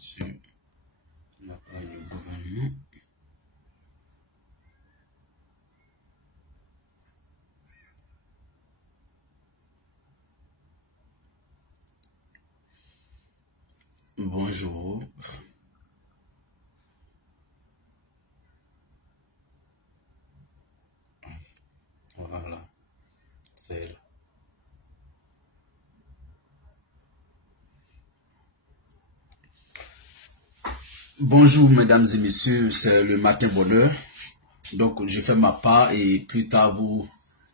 sur la page du gouvernement. Bonjour. Voilà, c'est là. Bonjour mesdames et messieurs, c'est le matin bonheur. Donc je fais ma part et plus tard vous,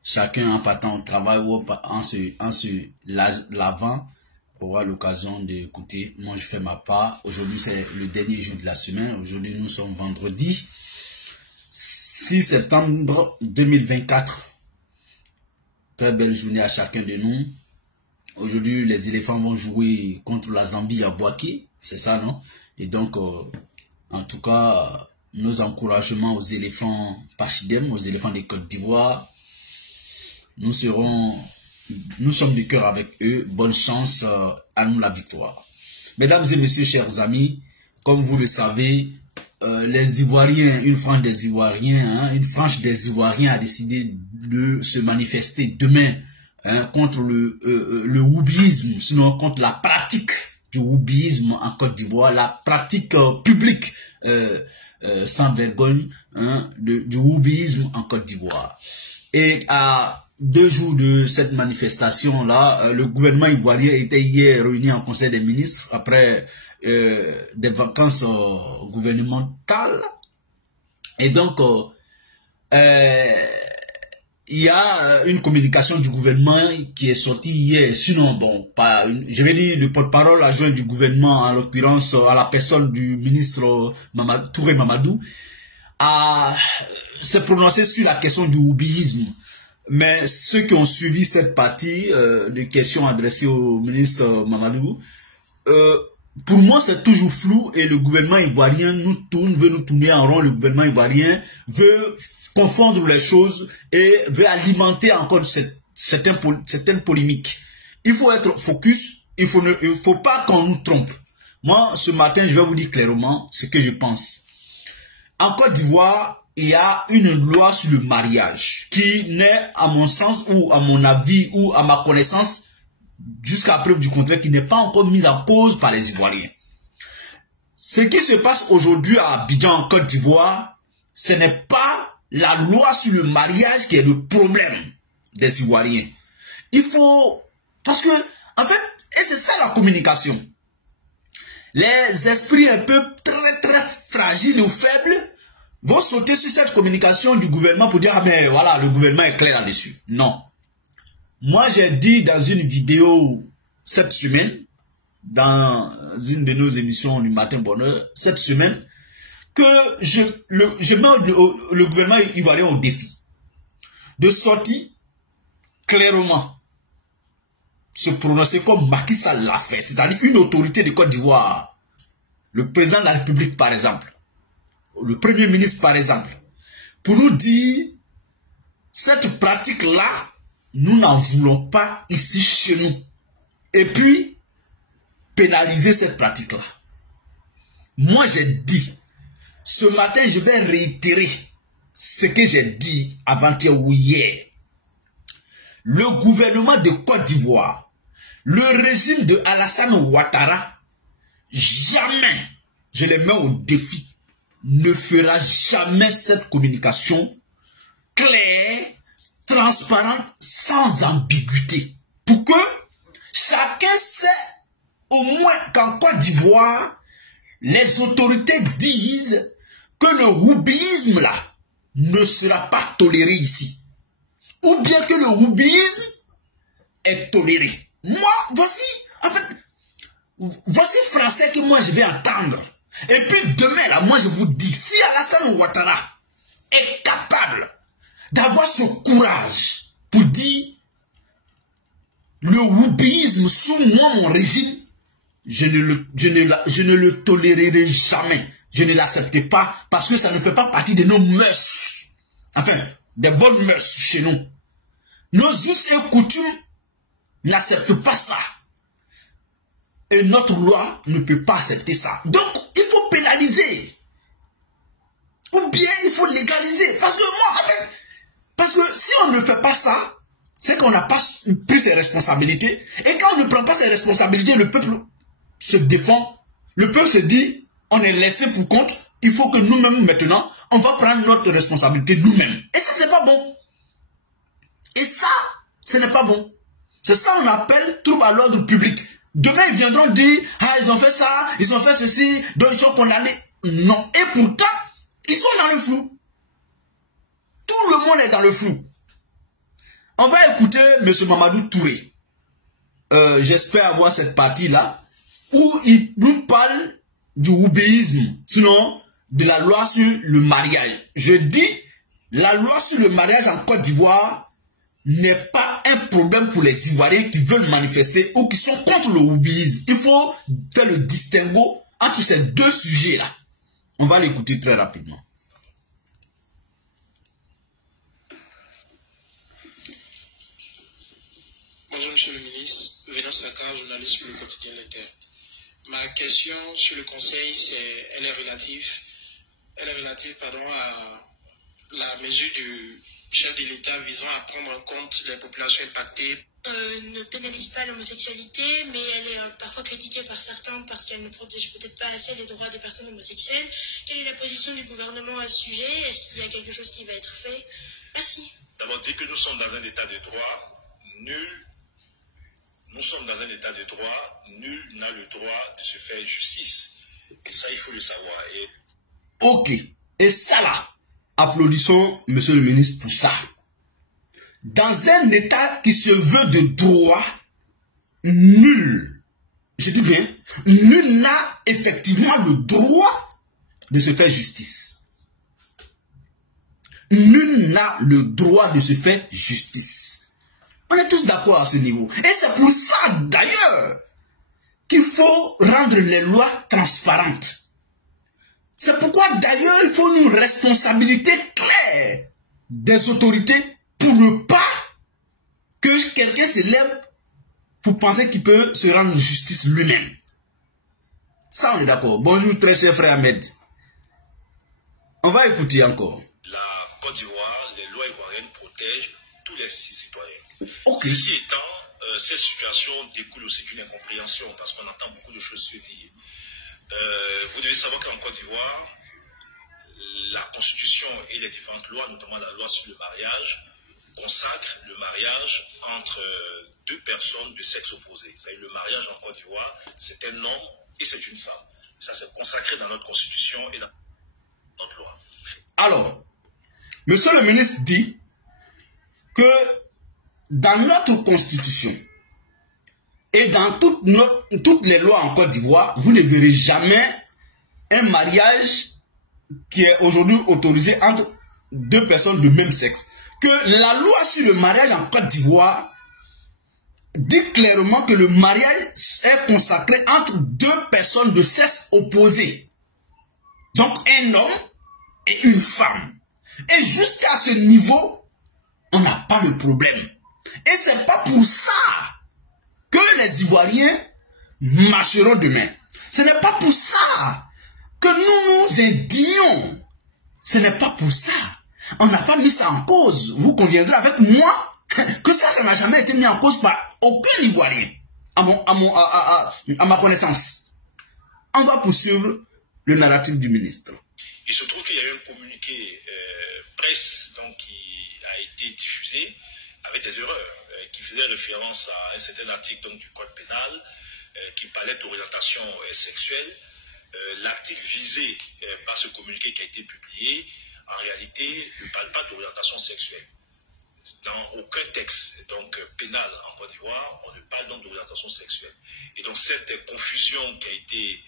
chacun en partant au travail ou en se lavant, aura l'occasion d'écouter. Moi je fais ma part. Aujourd'hui c'est le dernier jour de la semaine. Aujourd'hui nous sommes vendredi 6 septembre 2024. Très belle journée à chacun de nous. Aujourd'hui les éléphants vont jouer contre la Zambie à Boaké. C'est ça, non? Et donc, en tout cas, nos encouragements aux éléphants pachidem, aux éléphants des Côte d'Ivoire. Nous sommes du cœur avec eux. Bonne chance, à nous la victoire. Mesdames et messieurs, chers amis, comme vous le savez, les Ivoiriens, une frange des Ivoiriens a décidé de se manifester demain contre le woubiisme, sinon contre la pratique du woubiisme en Côte d'Ivoire, la pratique publique sans vergogne du woubiisme en Côte d'Ivoire. Et à 2 jours de cette manifestation-là, le gouvernement ivoirien était hier réuni en conseil des ministres après des vacances gouvernementales. Et donc, il y a une communication du gouvernement qui est sortie hier. Sinon, bon, je vais dire le porte-parole adjoint du gouvernement, en l'occurrence à la personne du ministre Touré Mamadou, s'est prononcé sur la question du woubiisme. Mais ceux qui ont suivi cette partie des questions adressées au ministre Mamadou, pour moi c'est toujours flou et le gouvernement ivoirien veut nous tourner en rond. Le gouvernement ivoirien veut confondre les choses et veut alimenter encore certaines polémiques. Il faut être focus, il faut pas qu'on nous trompe. Moi, ce matin, je vais vous dire clairement ce que je pense. En Côte d'Ivoire, il y a une loi sur le mariage qui n'est, à mon sens, ou à mon avis, ou à ma connaissance, jusqu'à preuve du contraire, qui n'est pas encore mise en cause par les Ivoiriens. Ce qui se passe aujourd'hui à Abidjan, en Côte d'Ivoire, ce n'est pas la loi sur le mariage qui est le problème des Ivoiriens. Il faut... Parce que, en fait, et c'est ça la communication. Les esprits un peu très fragiles ou faibles vont sauter sur cette communication du gouvernement pour dire « Ah mais voilà, le gouvernement est clair là-dessus ». Non. Moi, j'ai dit dans une vidéo cette semaine, dans une de nos émissions du Matin Bonheur, cette semaine, que je mets le gouvernement ivoirien au défi de sortir clairement, se prononcer comme Macky Sall l'a fait, c'est-à-dire une autorité de Côte d'Ivoire, le président de la République par exemple, le premier ministre par exemple, pour nous dire cette pratique-là, nous n'en voulons pas ici chez nous. Et puis, pénaliser cette pratique-là. Moi j'ai dit, ce matin, je vais réitérer ce que j'ai dit avant-hier ou hier. Le gouvernement de Côte d'Ivoire, le régime de Alassane Ouattara, jamais, je les mets au défi, ne fera jamais cette communication claire, transparente, sans ambiguïté. Pour que chacun sait au moins qu'en Côte d'Ivoire, les autorités disent que le woubiisme là ne sera pas toléré ici. Ou bien que le woubiisme est toléré. Moi, voici français que moi je vais entendre. Et puis demain là, moi je vous dis, si Alassane Ouattara est capable d'avoir ce courage pour dire le woubiisme sous moi, mon régime, je ne le tolérerai jamais. Je ne l'accepte pas parce que ça ne fait pas partie de nos mœurs. Enfin, des bonnes mœurs chez nous. Nos us et coutumes n'acceptent pas ça. Et notre loi ne peut pas accepter ça. Donc, il faut pénaliser. Ou bien, il faut légaliser. Parce que moi, en fait, parce que si on ne fait pas ça, c'est qu'on n'a pas pris ses responsabilités. Et quand on ne prend pas ses responsabilités, le peuple se défend. Le peuple se dit, on est laissé pour compte. Il faut que nous-mêmes, maintenant, on va prendre notre responsabilité nous-mêmes. Et ça, c'est pas bon. Et ça, ce n'est pas bon. C'est ça qu'on appelle trouble à l'ordre public. Demain, ils viendront dire, ah, ils ont fait ça, ils ont fait ceci, donc ils sont condamnés. Non. Et pourtant, ils sont dans le flou. Tout le monde est dans le flou. On va écouter M. Mamadou Touré. J'espère avoir cette partie-là, où il nous parle du wubéisme, sinon de la loi sur le mariage. Je dis, la loi sur le mariage en Côte d'Ivoire n'est pas un problème pour les Ivoiriens qui veulent manifester ou qui sont contre le wubéisme. Il faut faire le distinguo entre ces deux sujets-là. On va l'écouter très rapidement. Bonjour Monsieur le ministre, Vénan Sakar, journaliste pour le quotidien Le Terre. Ma question sur le conseil, elle est relative à la mesure du chef de l'État visant à prendre en compte les populations impactées. Ne pénalise pas l'homosexualité, mais elle est parfois critiquée par certains parce qu'elle ne protège peut-être pas assez les droits des personnes homosexuelles. Quelle est la position du gouvernement à ce sujet? Est-ce qu'il y a quelque chose qui va être fait? Merci. D'abord, dire que nous sommes dans un état de droit, nous sommes dans un état de droit, nul n'a le droit de se faire justice. Et ça, il faut le savoir. Ok. Et ça là, applaudissons Monsieur le ministre pour ça. Dans un état qui se veut de droit, nul, je dis bien, nul n'a effectivement le droit de se faire justice. Nul n'a le droit de se faire justice. On est tous d'accord à ce niveau. Et c'est pour ça, d'ailleurs, qu'il faut rendre les lois transparentes. C'est pourquoi, d'ailleurs, il faut une responsabilité claire des autorités pour ne pas que quelqu'un se lève pour penser qu'il peut se rendre justice lui-même. Ça, on est d'accord. Bonjour, très cher frère Ahmed. On va écouter encore. La Côte d'Ivoire, les lois ivoiriennes protègent tous les citoyens. Okay. Ceci étant, cette situation découle aussi d'une incompréhension parce qu'on entend beaucoup de choses se dire. Vous devez savoir qu'en Côte d'Ivoire, la Constitution et les différentes lois, notamment la loi sur le mariage, consacrent le mariage entre deux personnes de sexe opposé. C'est-à-dire le mariage en Côte d'Ivoire, c'est un homme et c'est une femme. Ça, c'est consacré dans notre Constitution et dans notre loi. Alors, Monsieur le ministre dit que dans notre Constitution et dans toutes les lois en Côte d'Ivoire, vous ne verrez jamais un mariage qui est aujourd'hui autorisé entre deux personnes de même sexe. Que la loi sur le mariage en Côte d'Ivoire dit clairement que le mariage est consacré entre deux personnes de sexe opposé. Donc un homme et une femme. Et jusqu'à ce niveau, on n'a pas le problème. Et c'est pas pour ça que les Ivoiriens marcheront demain. Ce n'est pas pour ça que nous nous indignons. Ce n'est pas pour ça. On n'a pas mis ça en cause. Vous conviendrez avec moi que ça n'a jamais été mis en cause par aucun Ivoirien, à ma connaissance. On va poursuivre le narratif du ministre. Il se trouve qu'il y a eu un communiqué presse donc, qui a été diffusé avec des erreurs, qui faisait référence à un certain article donc, du Code pénal qui parlait d'orientation sexuelle. L'article visé par ce communiqué qui a été publié, en réalité, ne parle pas d'orientation sexuelle. Dans aucun texte donc, pénal en Côte d'Ivoire, on ne parle donc d'orientation sexuelle. Et donc cette confusion qui a été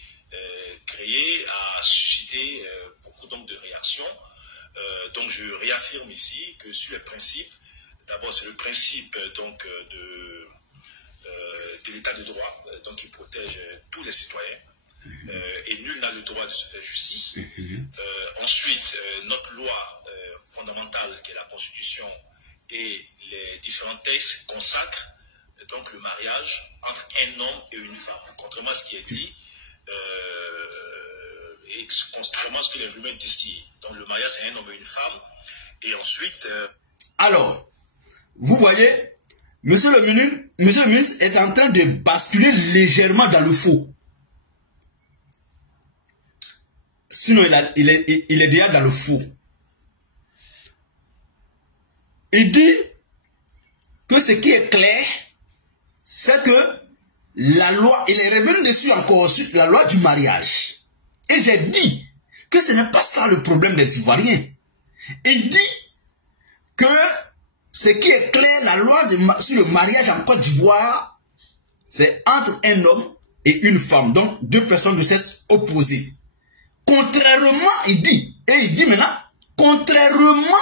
créée a suscité beaucoup donc, de réactions. Donc je réaffirme ici que sur le principe, d'abord c'est le principe donc, de l'état de droit donc, qui protège tous les citoyens. Et nul n'a le droit de se faire justice. Ensuite, notre loi fondamentale, qui est la Constitution, et les différents textes consacrent donc le mariage entre un homme et une femme. Contrairement à ce qui est dit, et contrairement à ce que les rumeurs distillent. Donc le mariage c'est un homme et une femme. Et ensuite... Alors, vous voyez, monsieur le ministre est en train de basculer légèrement dans le faux. Sinon, il est déjà dans le faux. Il dit que ce qui est clair, c'est que la loi, il est revenu dessus encore, sur la loi du mariage. Et j'ai dit que ce n'est pas ça le problème des Ivoiriens. Il dit que ce qui est clair, la loi sur le mariage en Côte d'Ivoire, c'est entre un homme et une femme, donc deux personnes de sexe opposé. Contrairement, il dit maintenant, contrairement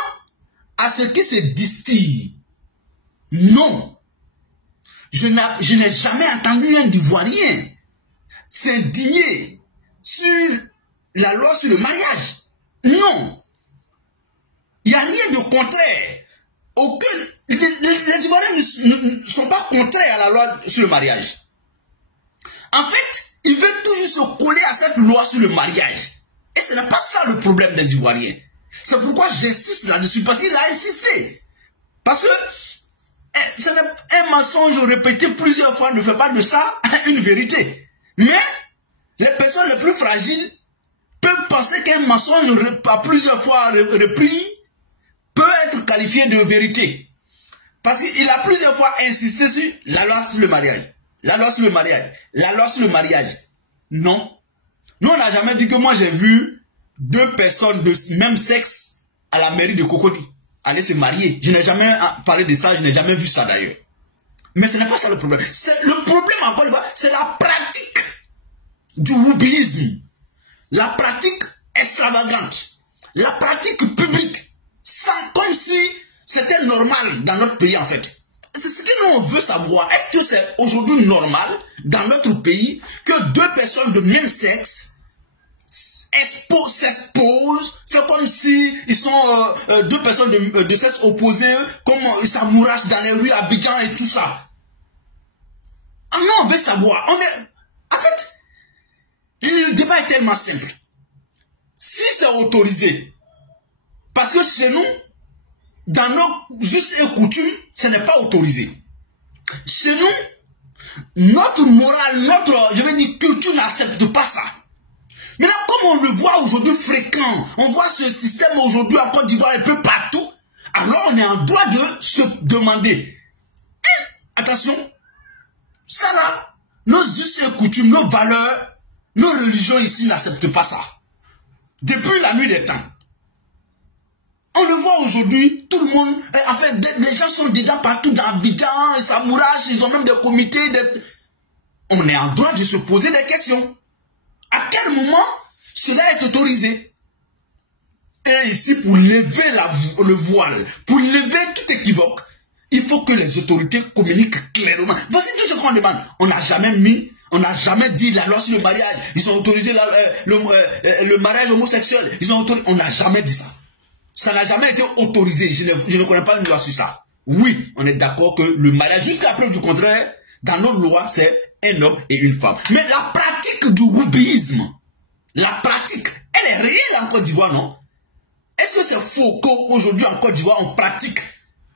à ce qui se distille, non, je n'ai jamais entendu un Ivoirien s'indigner sur la loi sur le mariage. Non, il n'y a rien de contraire. Les Ivoiriens ne sont pas contraires à la loi sur le mariage. En fait, ils veulent toujours se coller à cette loi sur le mariage. Et ce n'est pas ça le problème des Ivoiriens. C'est pourquoi j'insiste là-dessus, parce qu'il a insisté. Parce que un mensonge répété plusieurs fois ne fait pas de ça une vérité. Mais les personnes les plus fragiles peuvent penser qu'un mensonge à plusieurs fois repris peut être qualifié de vérité. Parce qu'il a plusieurs fois insisté sur la loi sur le mariage. La loi sur le mariage. La loi sur le mariage. Non. Nous, on n'a jamais dit que moi j'ai vu deux personnes de même sexe à la mairie de Cocody aller se marier. Je n'ai jamais parlé de ça, je n'ai jamais vu ça d'ailleurs. Mais ce n'est pas ça le problème. Le problème encore une fois, c'est la pratique du wubisme. La pratique extravagante. La pratique publique. Comme si c'était normal dans notre pays en fait. C'est ce que nous on veut savoir. Est-ce que c'est aujourd'hui normal dans notre pays que deux personnes de même sexe s'exposent, fait comme si ils sont deux personnes de sexe opposé, comme ils s'amourachent dans les rues à Abidjan et tout ça. Ah non, on veut savoir. En fait, le débat est tellement simple. Si c'est autorisé, parce que chez nous, dans nos us et coutumes, ce n'est pas autorisé. Chez nous, notre morale, je vais dire culture n'accepte pas ça. Maintenant, comme on le voit aujourd'hui fréquent, on voit ce système aujourd'hui en Côte d'Ivoire un peu partout, alors on est en droit de se demander, attention, ça là, nos us et coutumes, nos valeurs, nos religions ici n'acceptent pas ça. Depuis la nuit des temps. On le voit aujourd'hui, tout le monde, en fait, les gens sont dedans partout dans Abidjan, ils s'amourachent, ils ont même des comités. On est en droit de se poser des questions. À quel moment cela est autorisé? Et ici, pour lever le voile, pour lever tout équivoque, il faut que les autorités communiquent clairement. Voici tout ce qu'on demande. On n'a jamais dit la loi sur le mariage. Ils ont autorisé le mariage homosexuel. On n'a jamais dit ça. Ça n'a jamais été autorisé. Je ne connais pas une loi sur ça. Oui, on est d'accord que le mariage, jusqu'à preuve du contraire, dans nos lois, c'est un homme et une femme. Mais la pratique du wubisme, la pratique, elle est réelle en Côte d'Ivoire, non? Est-ce que c'est faux qu'aujourd'hui en Côte d'Ivoire, on pratique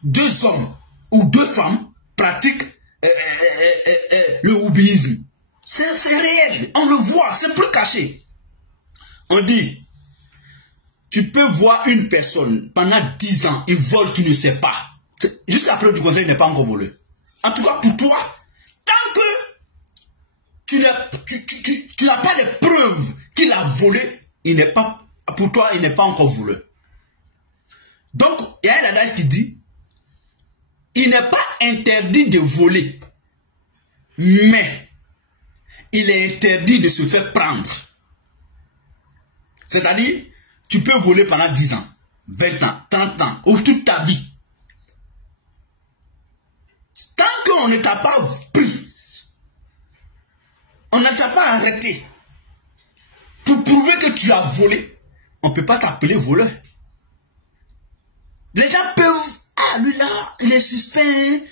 deux hommes ou deux femmes pratiquent le wubisme? C'est réel, on le voit, c'est plus caché. On dit, tu peux voir une personne pendant 10 ans, il vole, tu ne sais pas. Jusqu'à preuve du contraire, il n'est pas encore volé. En tout cas, pour toi, tant que tu n'as pas de preuves qu'il a volé, pour toi, il n'est pas encore volé. Donc, il y a un adage qui dit, il n'est pas interdit de voler, mais il est interdit de se faire prendre. C'est-à-dire, tu peux voler pendant 10 ans, 20 ans, 30 ans, ou toute ta vie. Tant qu'on ne t'a pas pris, on ne t'a pas arrêté, pour prouver que tu as volé, on ne peut pas t'appeler voleur. Les gens peuvent, ah lui là, il est suspect,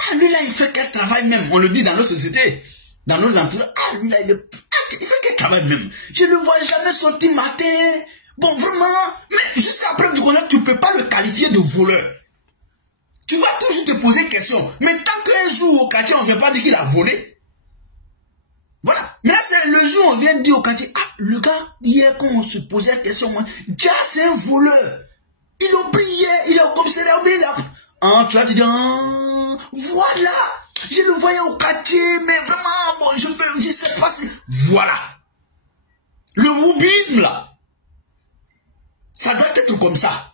Ah, lui là, il fait quel travail même? On le dit dans nos sociétés, dans nos entourages. Ah, lui là, il fait quel travail même? Je ne le vois jamais sortir matin. Bon, vraiment, mais jusqu'à preuve du contraire, tu ne peux pas le qualifier de voleur. Tu vas toujours te poser question. Mais tant qu'un jour au quartier, on ne vient pas dire qu'il a volé. Voilà. Mais là, c'est le jour où on vient dire au quartier, ah, le gars, hier, quand on se posait la question, déjà, c'est un voleur. Il a oublié, il est au commissariat, il a... Hein, tu vas te dire, hein, voilà, je le voyais au quartier, mais vraiment, bon, je sais pas si... Voilà. Le wubisme, là, ça doit être comme ça.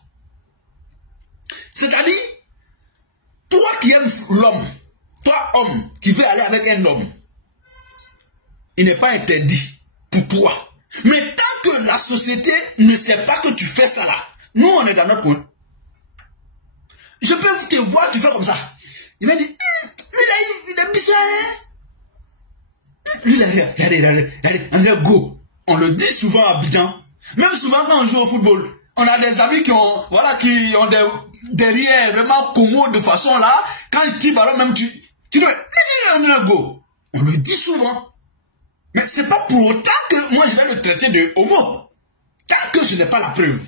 C'est-à-dire, toi qui aimes l'homme, toi homme, qui veut aller avec un homme, il n'est pas interdit pour toi. Mais tant que la société ne sait pas que tu fais ça là, nous on est dans notre coin. Je peux te voir, tu fais comme ça. Il m'a dit, lui là, il est bizarre. Hein? Lui là, regardez, go. On le dit souvent à Abidjan. Même souvent quand on joue au football, on a des amis qui ont, voilà, qui ont des derrière vraiment commodes de façon là. Quand ils tirent ballon, même tu dis, go. On le dit souvent. Mais c'est pas pour autant que moi je vais le traiter de homo. Tant que je n'ai pas la preuve.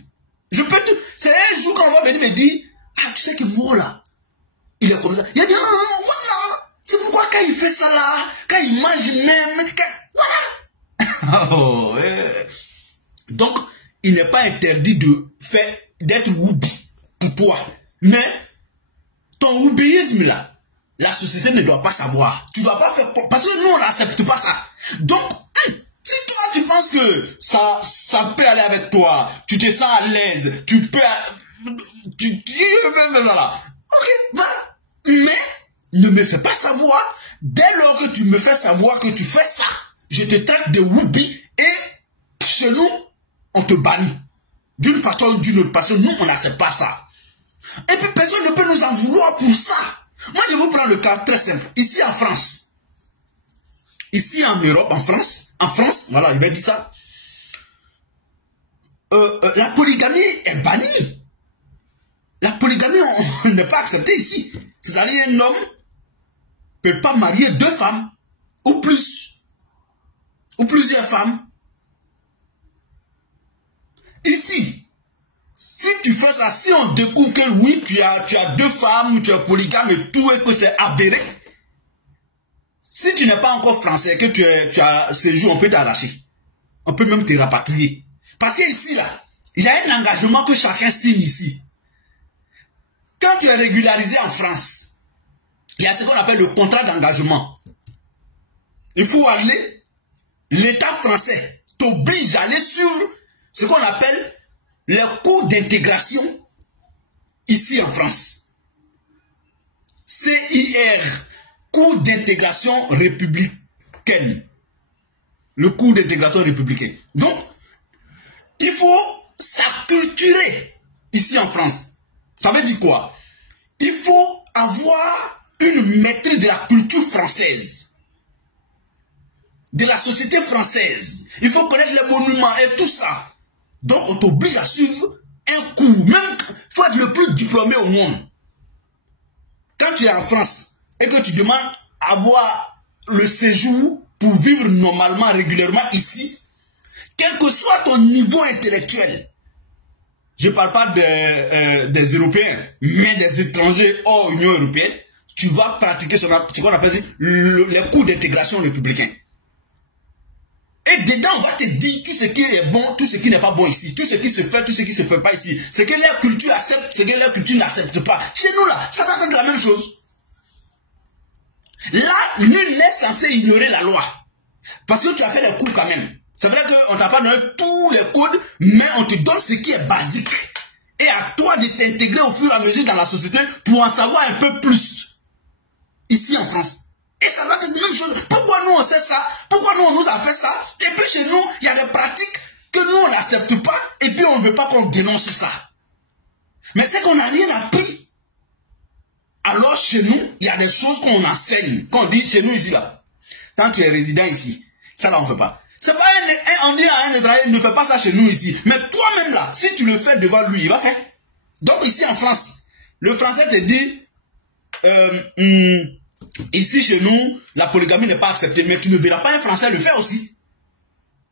Je peux tout. C'est un jour quand on va venir me dire, ah, tu sais que moi là, il est comme ça. Il a dit, oh, voilà. C'est pourquoi quand il fait ça là, quand il mange même, voilà. Oh, donc, il n'est pas interdit d'être woubi pour toi. Mais, ton woubisme là, la société ne doit pas savoir. Tu ne dois pas faire... Parce que nous, on n'accepte pas ça. Donc, si toi, tu penses que ça peut aller avec toi, tu te sens à l'aise, tu peux... Tu fais ça là. Ok, va. Mais, ne me fais pas savoir. Dès lors que tu me fais savoir que tu fais ça, je te traite de woubi et chez nous, on te bannit. D'une façon ou d'une autre. Parce que nous, on n'accepte pas ça. Et puis, personne ne peut nous en vouloir pour ça. Moi, je vous prends le cas très simple. Ici en France, ici en Europe, en France, voilà, je vais dire ça. La polygamie est bannie. La polygamie, on n'est pas accepté ici. C'est-à-dire un homme ne peut pas marier 2 femmes ou plus, ou plusieurs femmes. Ici, si tu fais ça, si on découvre que oui, tu as 2 femmes, tu es polygame et tout, et que c'est avéré, si tu n'es pas encore français, que tu as séjour, on peut t'arracher. On peut même te rapatrier. Parce qu'ici, là, il y a un engagement que chacun signe ici. Quand tu es régularisé en France, il y a ce qu'on appelle le contrat d'engagement. Il faut aller, l'État français t'oblige à aller suivre ce qu'on appelle les cours d'intégration ici en France. CIR, cours d'intégration républicaine. Le cours d'intégration républicaine. Donc, il faut s'acculturer ici en France. Ça veut dire quoi? Il faut avoir une maîtrise de la culture française. De la société française. Il faut connaître les monuments et tout ça. Donc, on t'oblige à suivre un cours. Même, il faut être le plus diplômé au monde. Quand tu es en France et que tu demandes à avoir le séjour pour vivre normalement, régulièrement ici, quel que soit ton niveau intellectuel, je ne parle pas des Européens, mais des étrangers hors Union européenne, tu vas pratiquer ce qu'on appelle les cours d'intégration républicain. Et dedans, on va te dire tout ce qui est bon, tout ce qui n'est pas bon ici, tout ce qui se fait, tout ce qui ne se fait pas ici, ce que leur culture accepte, ce que leur culture n'accepte pas. Chez nous, là, ça va faire de la même chose. Là, nul n'est censé ignorer la loi. Parce que tu as fait les cours quand même. C'est vrai qu'on ne t'a pas donné tous les codes, mais on te donne ce qui est basique. Et à toi de t'intégrer au fur et à mesure dans la société pour en savoir un peu plus. Ici en France. Et ça va être la même chose. Pourquoi nous on sait ça? Pourquoi nous on nous a fait ça? Et puis chez nous, il y a des pratiques que nous on n'accepte pas et puis on ne veut pas qu'on dénonce ça. Mais c'est qu'on n'a rien appris. Alors chez nous, il y a des choses qu'on enseigne. Quand on dit chez nous ici là, quand tu es résident ici, ça là on ne fait pas. C'est pas on dit à un étranger, ne fais pas ça chez nous ici. Mais toi-même là, si tu le fais devant lui, il va faire. Donc ici en France, le français te dit, ici chez nous, la polygamie n'est pas acceptée, mais tu ne verras pas un Français le faire aussi.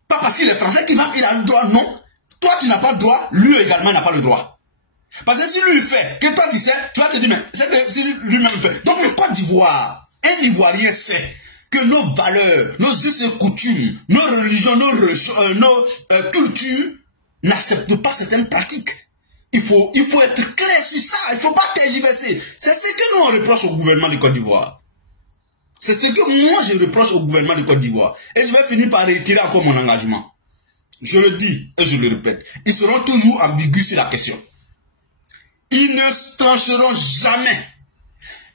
Pas parce qu'il est français qu'il a le droit, non. Toi, tu n'as pas le droit, lui également n'a pas le droit. Parce que si lui fait, que toi tu sais, tu vas te dire, mais si lui-même fait. Donc le Côte d'Ivoire, un Ivoirien sait que nos valeurs, nos us et coutumes, nos religions, nos cultures n'acceptent pas certaines pratiques. Il faut être clair sur ça, il ne faut pas tergiverser. C'est ce que nous on reproche au gouvernement du Côte d'Ivoire. C'est ce que moi je reproche au gouvernement du Côte d'Ivoire. Et je vais finir par retirer encore mon engagement. Je le dis et je le répète. Ils seront toujours ambigus sur la question. Ils ne trancheront jamais.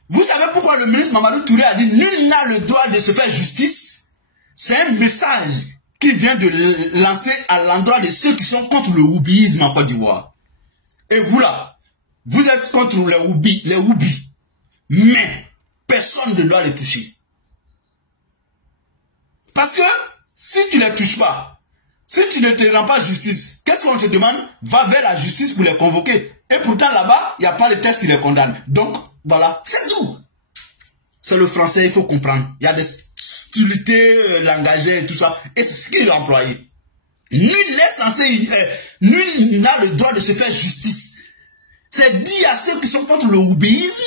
Vous savez pourquoi le ministre Mamadou Touré a dit « Nul n'a le droit de se faire justice ». C'est un message qu'il vient de lancer à l'endroit de ceux qui sont contre le houbisme en Côte d'Ivoire. Et vous là, vous êtes contre les houbis. Mais personne ne doit les toucher. Parce que si tu ne les touches pas, si tu ne te rends pas justice, qu'est-ce qu'on te demande? Va vers la justice pour les convoquer. Et pourtant là-bas, il n'y a pas de texte qui les condamne. Donc, voilà, c'est tout. C'est le français, il faut comprendre. Il y a des subtilités langagères et tout ça. Et c'est ce qu'il a employé. Nul n'a le droit de se faire justice. C'est dit à ceux qui sont contre le houbisme,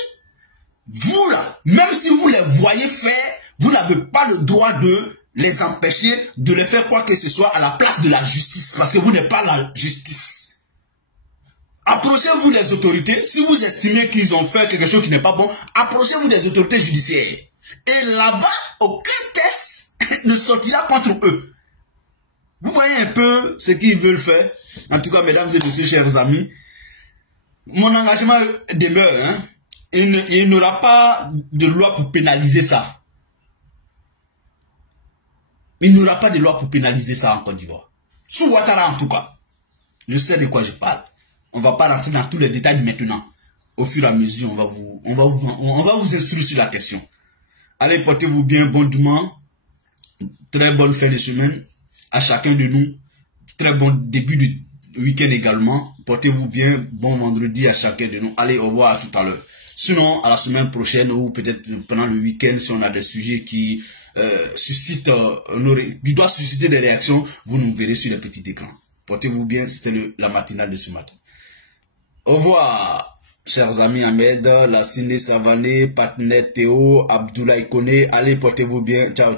vous là, même si vous les voyez faire, vous n'avez pas le droit de les empêcher de les faire quoi que ce soit à la place de la justice. Parce que vous n'êtes pas la justice. Approchez-vous des autorités. Si vous estimez qu'ils ont fait quelque chose qui n'est pas bon, approchez-vous des autorités judiciaires. Et là-bas, aucun test ne sortira contre eux. Vous voyez un peu ce qu'ils veulent faire. En tout cas, mesdames et messieurs, chers amis, mon engagement demeure. Hein. Il n'y aura pas de loi pour pénaliser ça. Il n'y aura pas de loi pour pénaliser ça en Côte d'Ivoire. Sous Ouattara en tout cas. Je sais de quoi je parle. On ne va pas rentrer dans tous les détails maintenant. Au fur et à mesure, on va vous instruire sur la question. Allez, portez-vous bien, bon dimanche. Très bonne fin de semaine à chacun de nous. Très bon début du week-end également. Portez-vous bien, bon vendredi à chacun de nous. Allez, au revoir, à tout à l'heure. Sinon, à la semaine prochaine ou peut-être pendant le week-end, si on a des sujets qui suscitent, qui doivent susciter des réactions, vous nous verrez sur les petits écrans. Portez-vous bien, c'était la matinale de ce matin. Au revoir, chers amis Ahmed, Lassine Savané, partenaire Théo, Abdoulaye Kone. Allez, portez-vous bien. Ciao.